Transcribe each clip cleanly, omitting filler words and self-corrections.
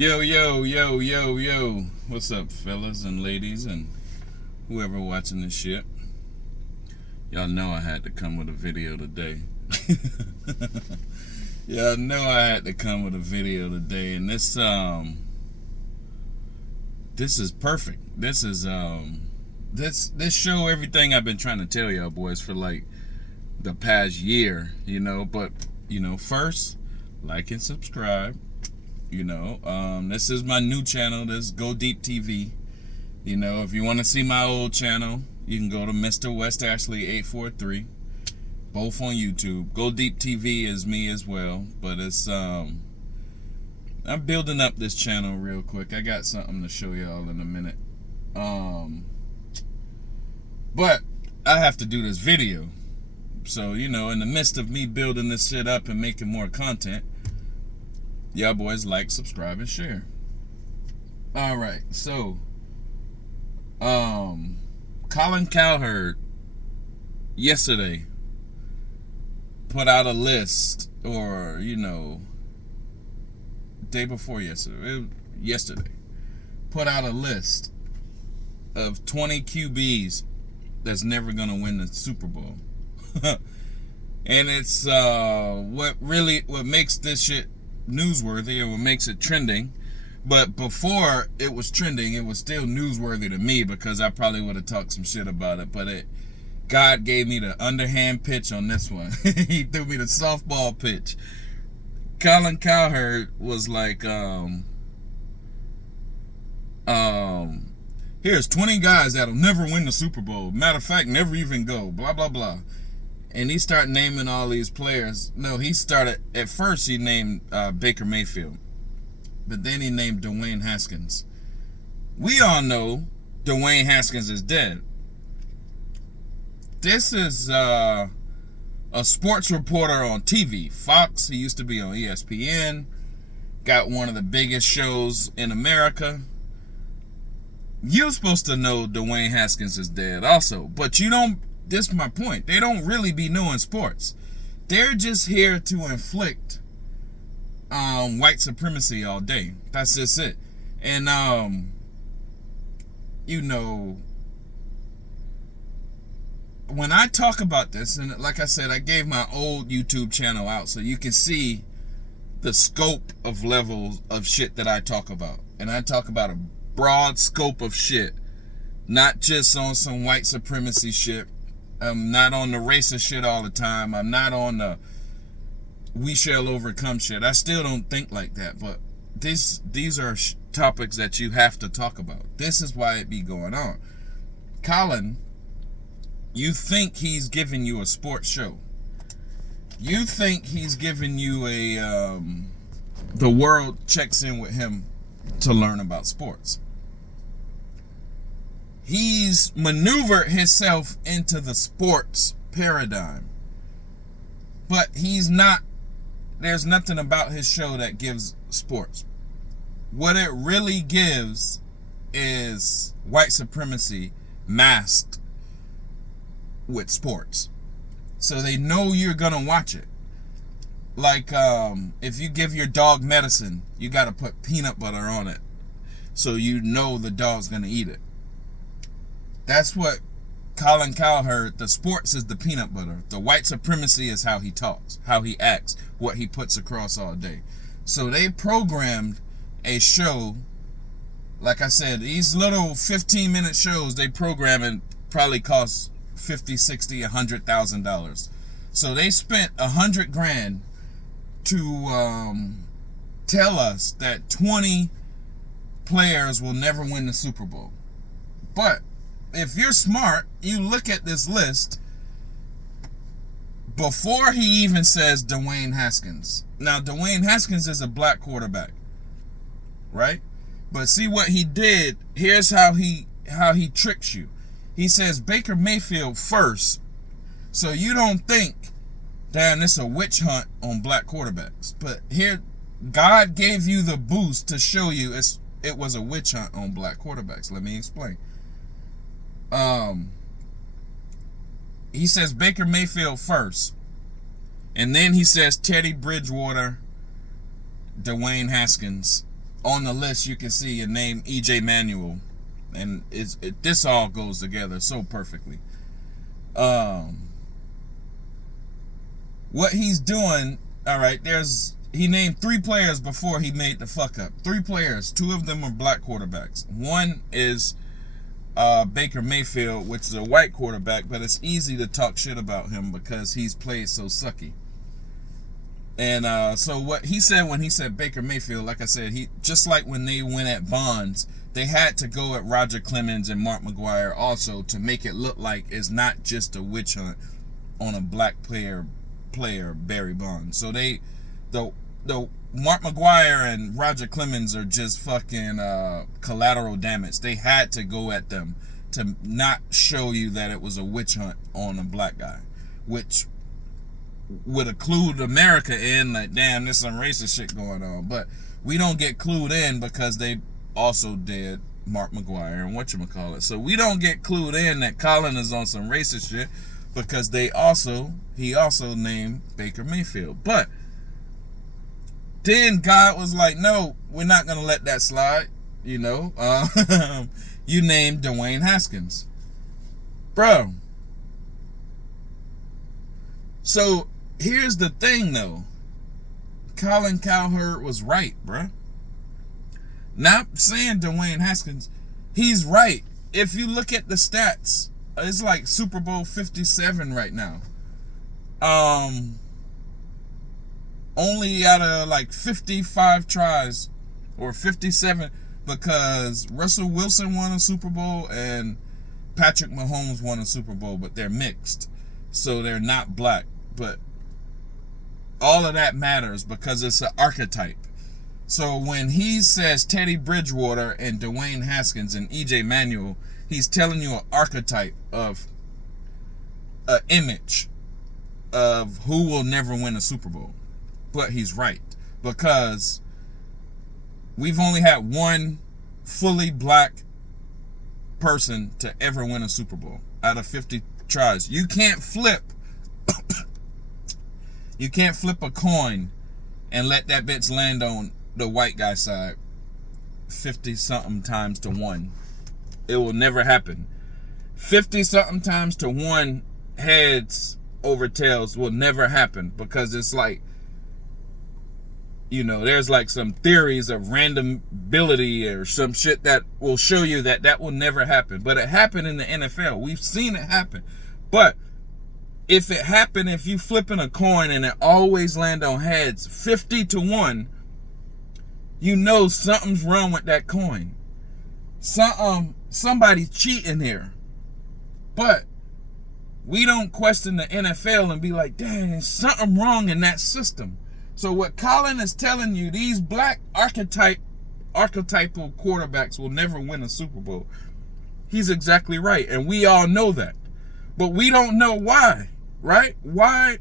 Yo, yo, yo, yo, yo. What's up, fellas and ladies and whoever watching this shit? Y'all know I had to come with a video today. Y'all know I had to come with a video today, and this is perfect. This is this show everything I've been trying to tell y'all boys for like the past year, but first, like and subscribe. This is my new channel. This is Go Deep TV. If you want to see my old channel, you can go to Mr. West Ashley 843. Both on YouTube. Go Deep TV is me as well. But it's I'm building up this channel real quick. I got something to show y'all in a minute. But I have to do this video. So, in the midst of me building this shit up and making more content, y'all boys like, subscribe, and share. Alright, so Colin Cowherd yesterday put out a list, or day before yesterday put out a list of 20 QBs that's never gonna win the Super Bowl. And it's what makes this shit newsworthy, or what makes it trending. But before it was trending, it was still newsworthy to me, because I probably would have talked some shit about it. But God gave me the underhand pitch on this one. He threw me the softball pitch. Colin Cowherd was like, here's 20 guys that'll never win the Super Bowl. Matter of fact, never even go. Blah, blah, blah. And he started naming all these players. No, at first he named Baker Mayfield. But then he named Dwayne Haskins. We all know Dwayne Haskins is dead. This is a sports reporter on TV. Fox, he used to be on ESPN. Got one of the biggest shows in America. You're supposed to know Dwayne Haskins is dead also. But you don't. This is my point. They don't really be knowing sports. They're just here to inflict white supremacy all day. That's just it. And when I talk about this, and like I said, I gave my old YouTube channel out so you can see the scope of levels of shit that I talk about. And I talk about a broad scope of shit, not just on some white supremacy shit. I'm not on the racist shit all the time. I'm not on the we shall overcome shit. I still don't think like that. But these are topics that you have to talk about. This is why it be going on. Colin, you think he's giving you a sports show. You think he's giving you the world checks in with him to learn about sports. He's maneuvered himself into the sports paradigm. But there's nothing about his show that gives sports. What it really gives is white supremacy masked with sports. So they know you're gonna watch it. Like if you give your dog medicine, you gotta put peanut butter on it, so you know the dog's gonna eat it. That's what Colin Cowherd, the sports is the peanut butter. The white supremacy is how he talks, how he acts, what he puts across all day. So they programmed a show, like I said, these little 15-minute shows, they program and probably cost $50, $60, $100,000. So they spent $100,000 to tell us that 20 players will never win the Super Bowl. But if you're smart, you look at this list before he even says Dwayne Haskins. Now, Dwayne Haskins is a black quarterback, right? But see what he did. Here's how he tricks you. He says Baker Mayfield first, so you don't think, damn, this is a witch hunt on black quarterbacks. But here, God gave you the boost to show you it was a witch hunt on black quarterbacks. Let me explain. He says Baker Mayfield first, and then he says Teddy Bridgewater, Dwayne Haskins, on the list you can see your name, EJ Manuel, and this all goes together so perfectly. What he's doing, all right, he named 3 players before he made the fuck up. 3 players, 2 of them are black quarterbacks. One is Baker Mayfield, which is a white quarterback, but it's easy to talk shit about him because he's played so sucky. And so what he said when he said Baker Mayfield, like I said, he just like when they went at Bonds, they had to go at Roger Clemens and Mark McGwire also to make it look like it's not just a witch hunt on a black player Barry Bonds. So the Mark McGwire and Roger Clemens are just fucking collateral damage. They had to go at them to not show you that it was a witch hunt on a black guy, which would have clued America in, like, damn, there's some racist shit going on. But we don't get clued in because they also did Mark McGwire and whatchamacallit. So we don't get clued in that Colin is on some racist shit because he also named Baker Mayfield. But then God was like, no, we're not going to let that slide. You know, you named Dwayne Haskins. Bro. So here's the thing, though. Colin Cowherd was right, bruh. Not saying Dwayne Haskins. He's right. If you look at the stats, it's like Super Bowl 57 right now. Only out of like 55 tries, or 57, because Russell Wilson won a Super Bowl and Patrick Mahomes won a Super Bowl, but they're mixed. So they're not black. But all of that matters because it's an archetype. So when he says Teddy Bridgewater and Dwayne Haskins and EJ Manuel, he's telling you an archetype of an image of who will never win a Super Bowl. But he's right, because we've only had one fully black person to ever win a Super Bowl out of 50 tries. You can't flip a coin and let that bitch land on the white guy side 50 something times to 1. It will never happen. 50 something times to 1 heads over tails will never happen, because it's like, you know, there's like some theories of randomability or some shit that will show you that that will never happen. But it happened in the NFL. We've seen it happen. But if it happened, if you flipping a coin and it always land on heads 50 to 1, you know something's wrong with that coin. Somebody's cheating here. But we don't question the NFL and be like, dang, there's something wrong in that system. So what Colin is telling you, these black archetypal quarterbacks will never win a Super Bowl. He's exactly right, and we all know that. But we don't know why, right? Why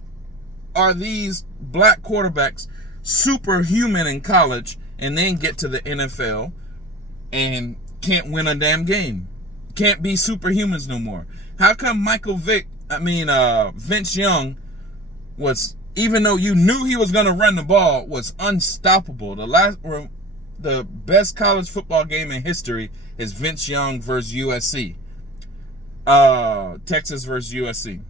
are these black quarterbacks superhuman in college and then get to the NFL and can't win a damn game? Can't be superhumans no more. How come Vince Young was, even though you knew he was going to run the ball, was unstoppable? The best college football game in history is Vince Young versus USC. Texas versus USC.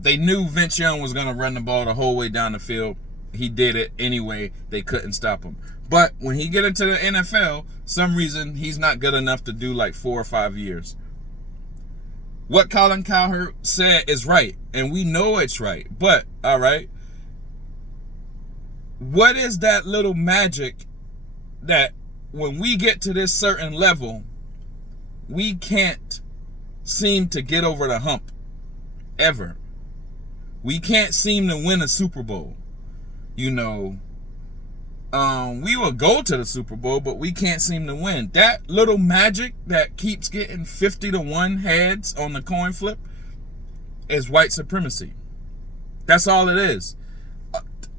They knew Vince Young was going to run the ball the whole way down the field. He did it anyway. They couldn't stop him. But when he get into the NFL, some reason he's not good enough to do like 4 or 5 years. What Colin Cowherd said is right, and we know it's right. But, all right, what is that little magic that when we get to this certain level, we can't seem to get over the hump ever? We can't seem to win a Super Bowl. You know, we will go to the Super Bowl, but we can't seem to win. That little magic that keeps getting 50 to 1 heads on the coin flip is white supremacy. That's all it is.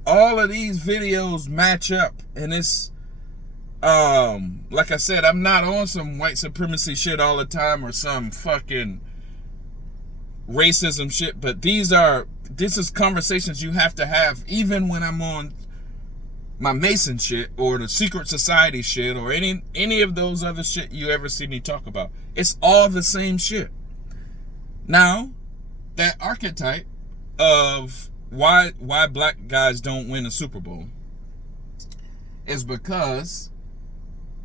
All of these videos match up, and it's, like I said, I'm not on some white supremacy shit all the time or some fucking racism shit, but this is conversations you have to have even when I'm on my Mason shit or the secret society shit or any of those other shit you ever see me talk about. It's all the same shit. Now, that archetype of why black guys don't win a Super Bowl is because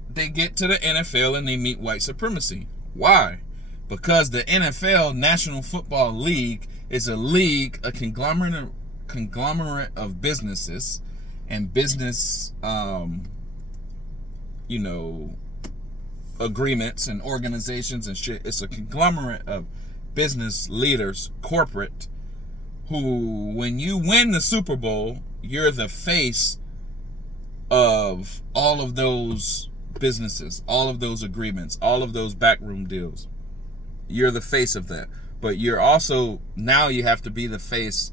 they get to the NFL and they meet white supremacy. Why? Because the NFL, National Football League, is a conglomerate of businesses and business, agreements and organizations and shit. It's a conglomerate of business leaders, corporate, who, when you win the Super Bowl, you're the face of all of those businesses, all of those agreements, all of those backroom deals. You're the face of that. But you're also, now you have to be the face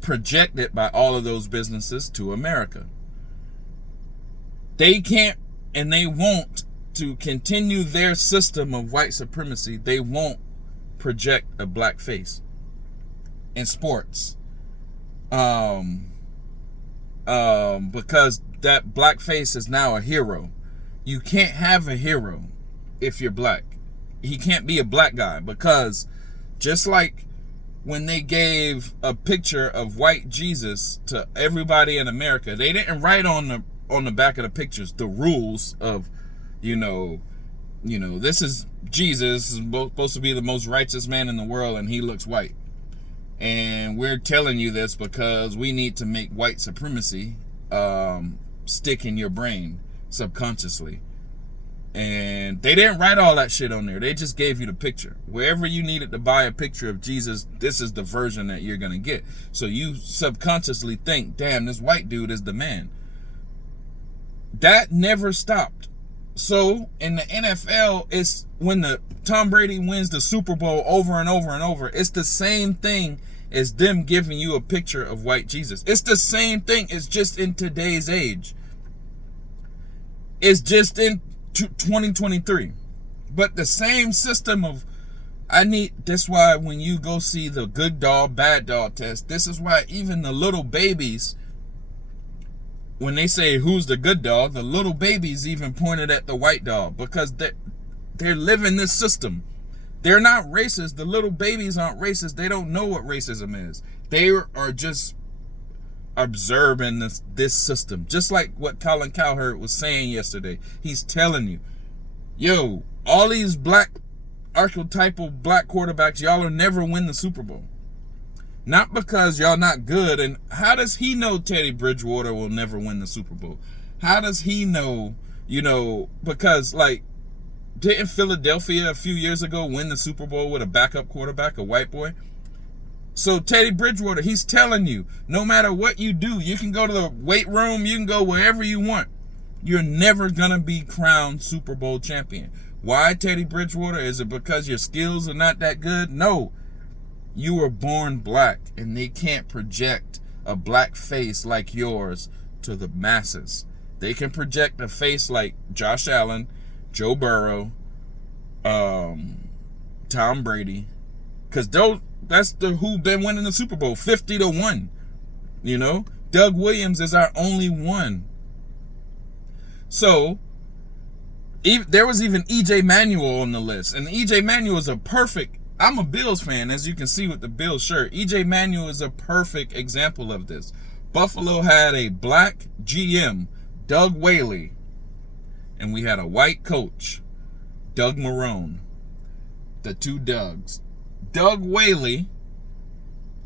projected by all of those businesses to America. They can't and they won't, to continue their system of white supremacy, they won't project a black face in sports. Because that black face is now a hero. You can't have a hero if you're black. He can't be a black guy, because just like when they gave a picture of white Jesus to everybody in America, they didn't write on the back of the pictures the rules of, this is Jesus, is supposed to be the most righteous man in the world, and he looks white. And we're telling you this because we need to make white supremacy stick in your brain subconsciously. And they didn't write all that shit on there. They just gave you the picture. Wherever you needed to buy a picture of Jesus, this is the version that you're going to get. So you subconsciously think, damn, this white dude is the man. That never stopped. So in the NFL, it's when Tom Brady wins the Super Bowl over and over and over, it's the same thing as them giving you a picture of white Jesus. It's the same thing. It's just in today's age. It's just in 2023. But the same system of, that's why when you go see the good dog, bad dog test, this is why even the little babies, when they say who's the good dog, the little babies even pointed at the white dog, because they're living this system. They're not racist. The little babies aren't racist. They don't know what racism is. They are just observing this system. Just like what Colin Cowherd was saying yesterday. He's telling you, yo, all these archetypal black quarterbacks, y'all will never win the Super Bowl. Not because y'all not good. And how does he know Teddy Bridgewater will never win the Super Bowl? How does he know, because didn't Philadelphia a few years ago win the Super Bowl with a backup quarterback, a white boy? So Teddy Bridgewater, he's telling you, no matter what you do, you can go to the weight room, you can go wherever you want, you're never going to be crowned Super Bowl champion. Why, Teddy Bridgewater? Is it because your skills are not that good? No. You were born black, and they can't project a black face like yours to the masses. They can project a face like Josh Allen, Joe Burrow, Tom Brady, because that's who been winning the Super Bowl 50-1. Doug Williams is our only one. So there was even EJ Manuel on the list, and EJ Manuel is I'm a Bills fan, as you can see with the Bills shirt. EJ Manuel is a perfect example of this. Buffalo had a black GM, Doug Whaley, and we had a white coach, Doug Marrone. The two Dougs. Doug Whaley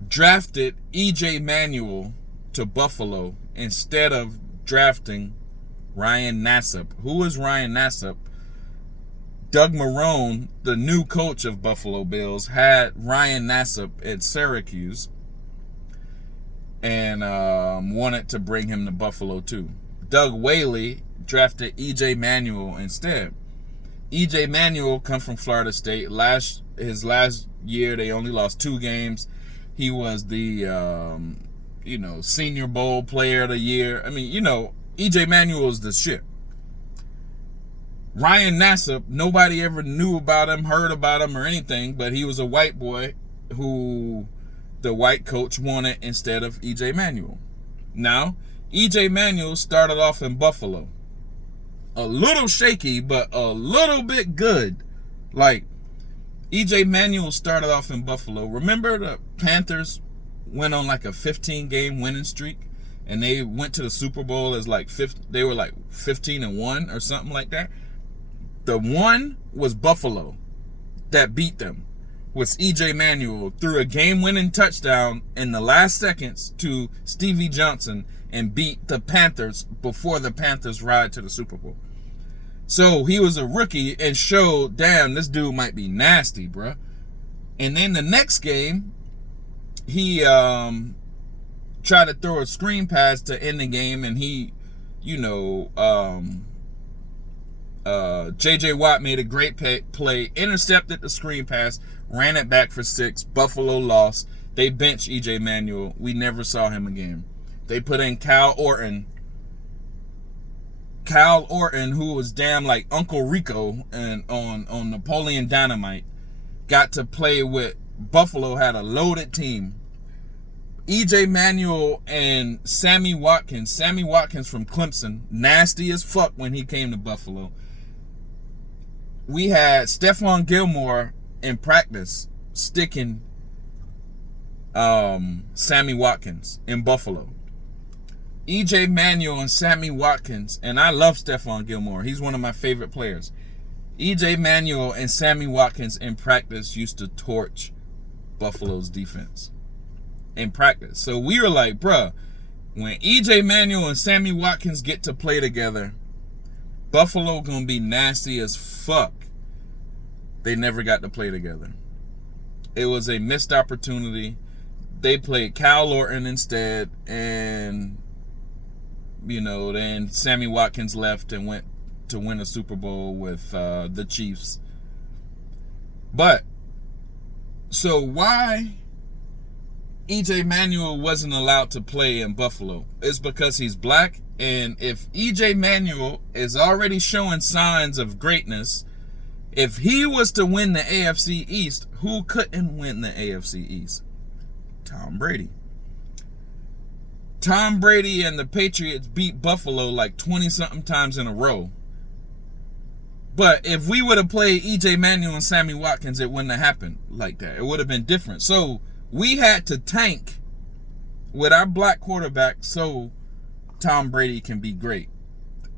drafted EJ Manuel to Buffalo instead of drafting Ryan Nassib. Who is Ryan Nassib? Doug Marrone, the new coach of Buffalo Bills, had Ryan Nassib at Syracuse and wanted to bring him to Buffalo too. Doug Whaley drafted EJ Manuel instead. EJ Manuel come from Florida State. His last year, they only lost 2 games. He was the Senior Bowl player of the year. I mean, EJ Manuel is the shit. Ryan Nassib, nobody ever knew about him, heard about him or anything, but he was a white boy who the white coach wanted instead of EJ Manuel. Now, E.J. Manuel started off in Buffalo. A little shaky, but a little bit good. Like, E.J. Manuel started off in Buffalo. Remember the Panthers went on like a 15-game winning streak? And they went to the Super Bowl as like, they were like 15-1 or something like that. The one was Buffalo that beat them. Was E.J. Manuel threw a game-winning touchdown in the last seconds to Stevie Johnson and beat the Panthers before the Panthers ride to the Super Bowl. So he was a rookie and showed, damn, this dude might be nasty, bruh. And then the next game, he tried to throw a screen pass to end the game, and he, J.J. Watt made a great play, intercepted the screen pass, ran it back for 6. Buffalo lost. They benched E.J. Manuel. We never saw him again. They put in Kyle Orton. Kyle Orton, who was damn like Uncle Rico and on Napoleon Dynamite, got to play with Buffalo, had a loaded team. E.J. Manuel and Sammy Watkins from Clemson, nasty as fuck when he came to Buffalo. We had Stephon Gilmore in practice sticking Sammy Watkins in Buffalo. E.J. Manuel and Sammy Watkins, and I love Stephon Gilmore. He's one of my favorite players. E.J. Manuel and Sammy Watkins in practice used to torch Buffalo's defense. In practice. So we were like, bruh, when E.J. Manuel and Sammy Watkins get to play together, Buffalo gonna be nasty as fuck. They never got to play together. It was a missed opportunity. They played Kyle Orton instead, and then Sammy Watkins left and went to win a Super Bowl with the Chiefs. But so why E.J. Manuel wasn't allowed to play in Buffalo? It's because he's black, and if E.J. Manuel is already showing signs of greatness, if he was to win the AFC East, who couldn't win the AFC East? Tom Brady. Tom Brady and the Patriots beat Buffalo like 20-something times in a row. But if we would have played E.J. Manuel and Sammy Watkins, it wouldn't have happened like that. It would have been different. So we had to tank with our black quarterback so Tom Brady can be great.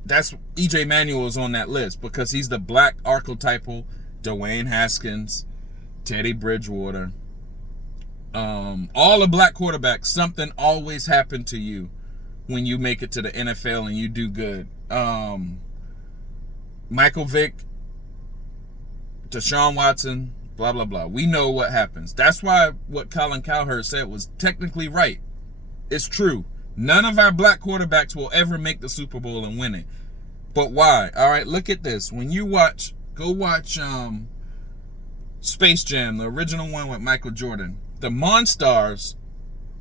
That's E.J. Manuel is on that list because he's the black archetypal Dwayne Haskins, Teddy Bridgewater. All the black quarterbacks, something always happened to you when you make it to the NFL and you do good. Michael Vick, Deshaun Watson, blah, blah, blah. We know what happens. That's why what Colin Cowherd said was technically right. It's true. None of our black quarterbacks will ever make the Super Bowl and win it. But why? All right, look at this. When you go watch Space Jam, the original one with Michael Jordan. The Monstars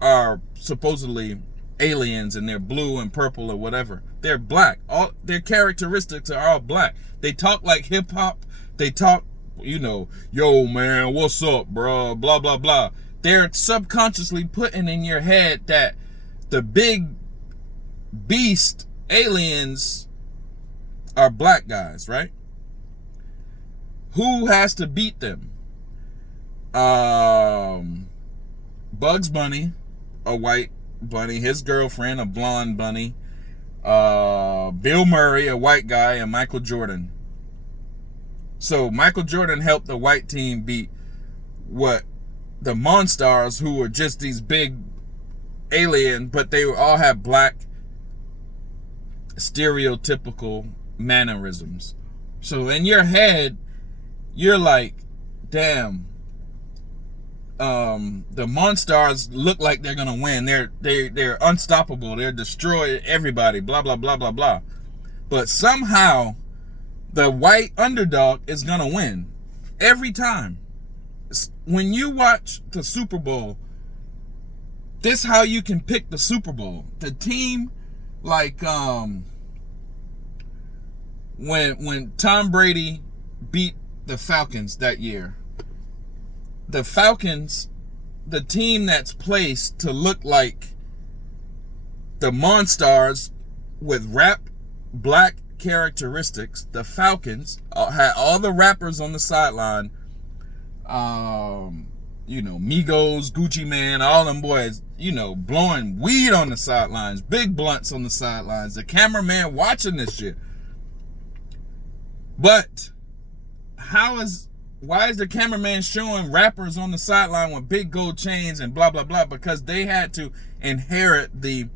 are supposedly aliens and they're blue and purple or whatever. They're black. All their characteristics are all black. They talk like hip hop. They talk, yo man, what's up, bro? Blah, blah, blah. They're subconsciously putting in your head that the big beast aliens are black guys, right? Who has to beat them? Bugs Bunny, a white bunny, his girlfriend, a blonde bunny, Bill Murray, a white guy, and Michael Jordan. So Michael Jordan helped the white team beat what the Monstars, who were just these big alien, but they all have black stereotypical mannerisms. So in your head, you're like, damn, the Monstars look like they're gonna win. They're unstoppable. They're destroy everybody. Blah blah blah blah blah. But somehow, the white underdog is gonna win every time. When you watch the Super Bowl, this is how you can pick the Super Bowl. The team, like when Tom Brady beat the Falcons that year. The Falcons, the team that's placed to look like the Monstars with rap black characteristics, the Falcons, had all the rappers on the sideline. Migos, Gucci Man, all them boys, blowing weed on the sidelines, big blunts on the sidelines, the cameraman watching this shit. But why is the cameraman showing rappers on the sideline with big gold chains and blah, blah, blah? Because they had to inherit the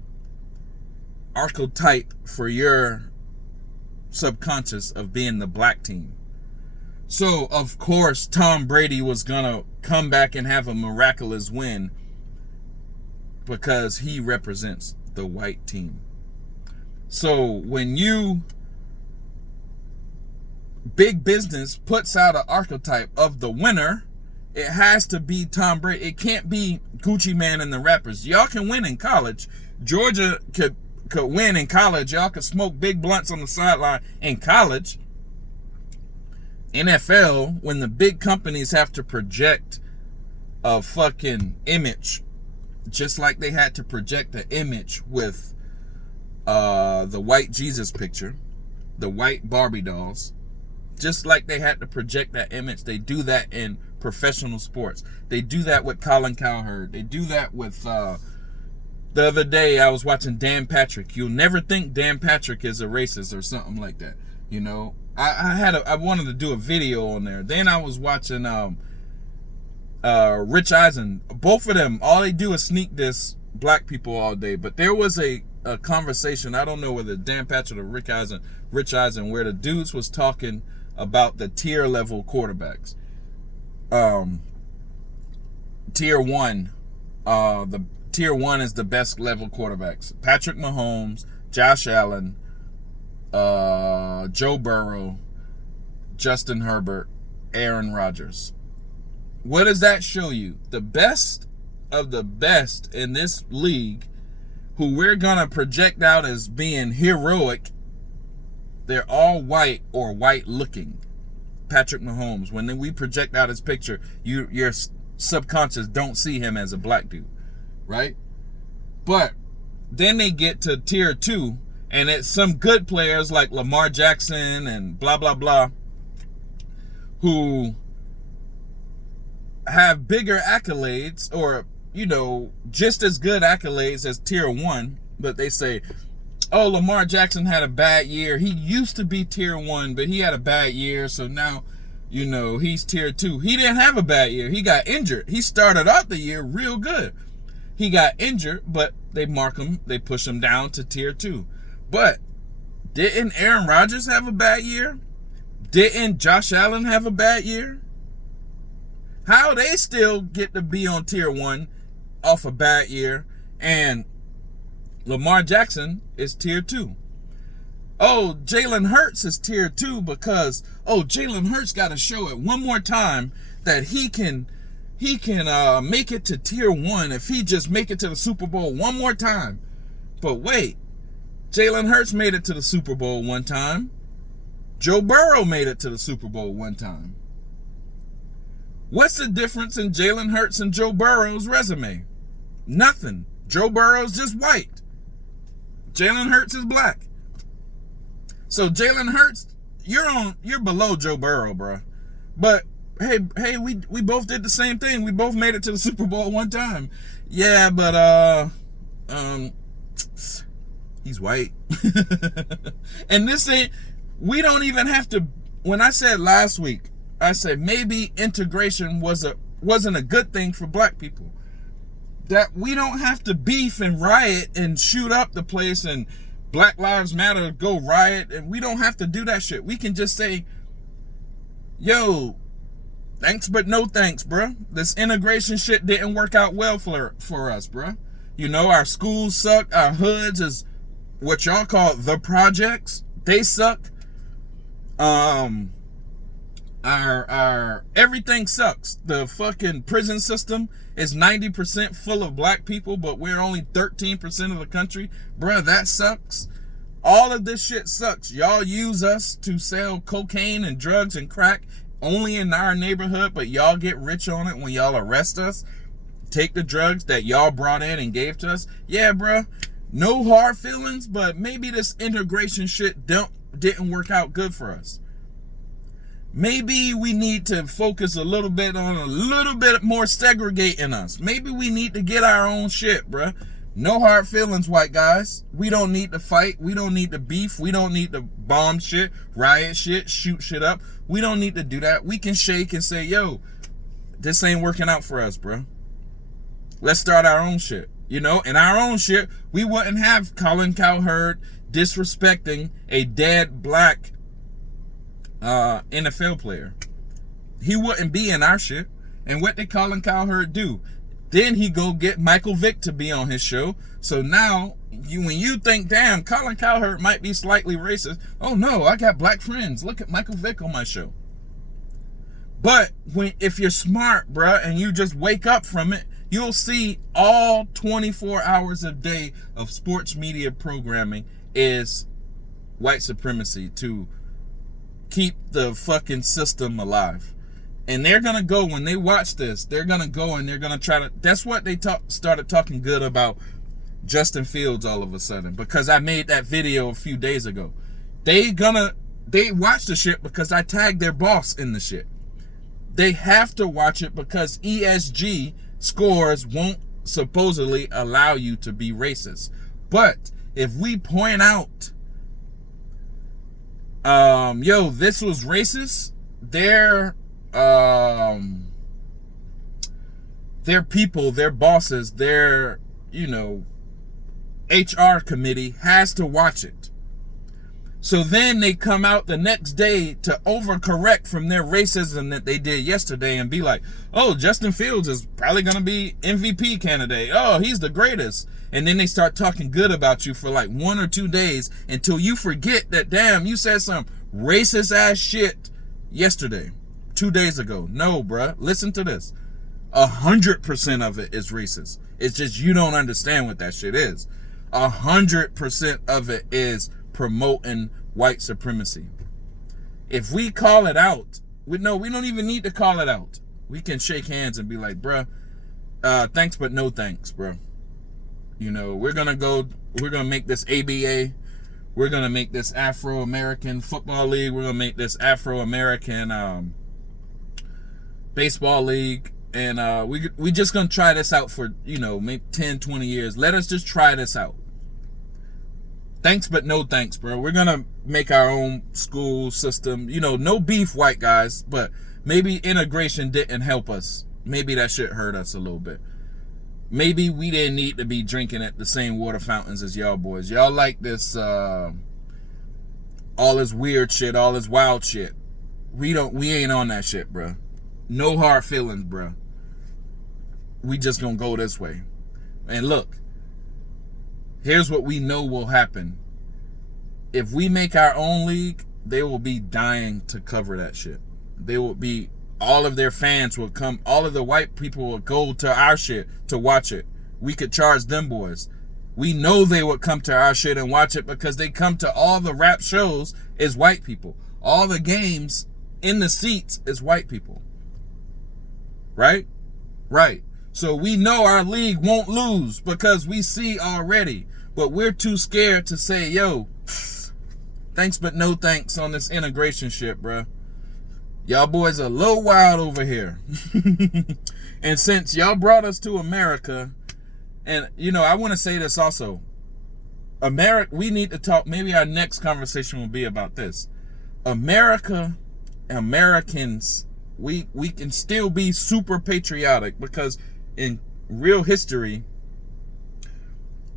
archetype for your subconscious of being the black team. So, of course, Tom Brady was going to come back and have a miraculous win because he represents the white team. So, when big business puts out an archetype of the winner, it has to be Tom Brady. It can't be Gucci Man and the rappers. Y'all can win in college. Georgia could win in college. Y'all could smoke big blunts on the sideline in college. NFL, when the big companies have to project a fucking image, just like they had to project the image with the white Jesus picture, the white Barbie dolls, just like they had to project that image, they do that in professional sports. They do that with Colin Cowherd. They do that with, the other day I was watching Dan Patrick. You'll never think Dan Patrick is a racist or something like that, I wanted to do a video on there. Then I was watching Rich Eisen. Both of them, all they do is sneak diss black people all day. But there was a conversation, I don't know whether Dan Patrick or Rich Eisen, where the dudes was talking about the tier level quarterbacks. Tier 1. The tier 1 is the best level quarterbacks. Patrick Mahomes, Josh Allen, Joe Burrow, Justin Herbert, Aaron Rodgers. What does that show you? The best of the best in this league, who we're gonna project out as being heroic, they're all white or white looking. Patrick Mahomes, when we project out his picture, your subconscious don't see him as a black dude, right? But then they get to tier 2, and it's some good players like Lamar Jackson and blah, blah, blah, who have bigger accolades or, just as good accolades as tier 1. But they say, oh, Lamar Jackson had a bad year. He used to be tier 1, but he had a bad year. So now, he's tier 2. He didn't have a bad year. He got injured. He started out the year real good. He got injured, but they push him down to tier 2. But didn't Aaron Rodgers have a bad year? Didn't Josh Allen have a bad year? How they still get to be on tier 1 off a bad year, and Lamar Jackson is tier 2? Oh, Jalen Hurts is tier 2 because, Jalen Hurts got to show it one more time that he can make it to tier 1 if he just make it to the Super Bowl one more time. But wait, Jalen Hurts made it to the Super Bowl one time. Joe Burrow made it to the Super Bowl one time. What's the difference in Jalen Hurts and Joe Burrow's resume? Nothing. Joe Burrow's just white. Jalen Hurts is black. So Jalen Hurts, you're below Joe Burrow, bro. But hey, we both did the same thing. We both made it to the Super Bowl one time. Yeah, but he's white. And we don't even have to, when I said last week, I said maybe integration wasn't a good thing for black people. That we don't have to beef and riot and shoot up the place and Black Lives Matter go riot, and we don't have to do that shit. We can just say, yo, thanks but no thanks, bruh. This integration shit didn't work out well for us, bruh. Our schools suck. Our hoods is what y'all call the projects. They suck. Our everything sucks. The fucking prison system is 90% full of black people, but we're only 13% of the country. Bruh, that sucks. All of this shit sucks. Y'all use us to sell cocaine and drugs and crack only in our neighborhood, but y'all get rich on it when y'all arrest us. Take the drugs that y'all brought in and gave to us. Yeah, bruh. No hard feelings, but maybe this integration shit didn't work out good for us. Maybe we need to focus a little bit on a little bit more segregating us. Maybe we need to get our own shit, bruh. No hard feelings, white guys. We don't need to fight. We don't need to beef. We don't need to bomb shit, riot shit, shoot shit up. We don't need to do that. We can shake and say, yo, this ain't working out for us, bruh. Let's start our own shit. You know, in our own shit, we wouldn't have Colin Cowherd disrespecting a dead black NFL player. He wouldn't be in our shit. And what did Colin Cowherd do? Then he go get Michael Vick to be on his show. So now, when you think, damn, Colin Cowherd might be slightly racist. Oh no, I got black friends. Look at Michael Vick on my show. But if you're smart, bruh, and you just wake up from it, you'll see all 24 hours a day of sports media programming is white supremacy to keep the fucking system alive. And they're going to go, when they watch this, they're going to go and they're going to try to, that's what they started talking good about Justin Fields all of a sudden, because I made that video a few days ago. They watch the shit because I tagged their boss in the shit. They have to watch it because ESG scores won't supposedly allow you to be racist. But if we point out, yo, this was racist, their people, their bosses, their, you know, HR committee has to watch it. So then they come out the next day to overcorrect from their racism that they did yesterday and be like, oh, Justin Fields is probably going to be MVP candidate. Oh, he's the greatest. And then they start talking good about you for like 1 or 2 days until you forget that, damn, you said some racist ass shit yesterday, 2 days ago. No, bruh, listen to this. 100% of it is racist. It's just you don't understand what that shit is. 100% of it is promoting white supremacy. If we call it out, we don't even need to call it out. We can shake hands and be like, bruh, thanks but no thanks, bro. You know, we're gonna make this ABA, we're gonna make this Afro-American Football League, we're gonna make this Afro-American Baseball League, and we just gonna try this out for, you know, maybe 10, 20 years. Let us just try this out. Thanks but no thanks, bro. We're gonna make our own school system. You know, no beef, white guys, but maybe integration didn't help us. Maybe that shit hurt us a little bit. Maybe we didn't need to be drinking at the same water fountains as y'all boys. Y'all like this, all this weird shit, all this wild shit. We ain't on that shit, bro. No hard feelings, bro. We just gonna go this way. And look, here's what we know will happen. If we make our own league, they will be dying to cover that shit. They will be, all of their fans will come, all of the white people will go to our shit to watch it. We could charge them boys. We know they would come to our shit and watch it because they come to all the rap shows as white people. All the games in the seats is white people. Right? Right. So we know our league won't lose because we see already. But we're too scared to say, yo, thanks but no thanks on this integration shit, bruh. Y'all boys are a little wild over here. And since y'all brought us to America, and, you know, I want to say this also. America, we need to talk, maybe our next conversation will be about this. America, Americans, we can still be super patriotic because in real history,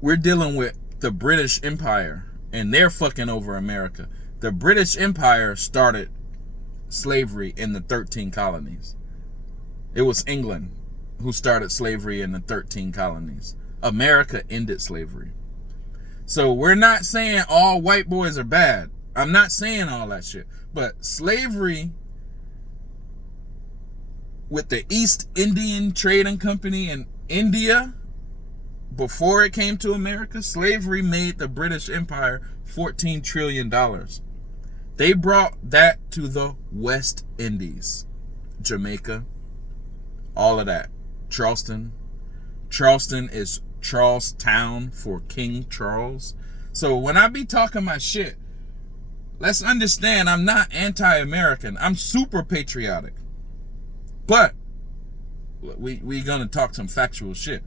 we're dealing with the British Empire and they're fucking over America. The British Empire started slavery in the 13 colonies. It was England who started slavery in the 13 colonies. America ended slavery. So we're not saying all white boys are bad. I'm not saying all that shit. But slavery with the East Indian Trading Company in India, before it came to America, slavery made the British Empire $14 trillion. They brought that to the West Indies, Jamaica, all of that. Charleston is Charlestown for King Charles. So when I be talking my shit, let's understand I'm not anti-American. I'm super patriotic. But we gonna talk some factual shit.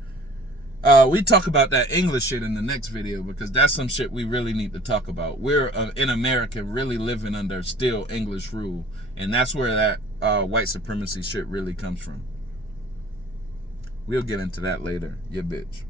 We talk about that English shit in the next video, because that's some shit we really need to talk about. We're in America really living under still English rule, and that's where that white supremacy shit really comes from. We'll get into that later, you bitch.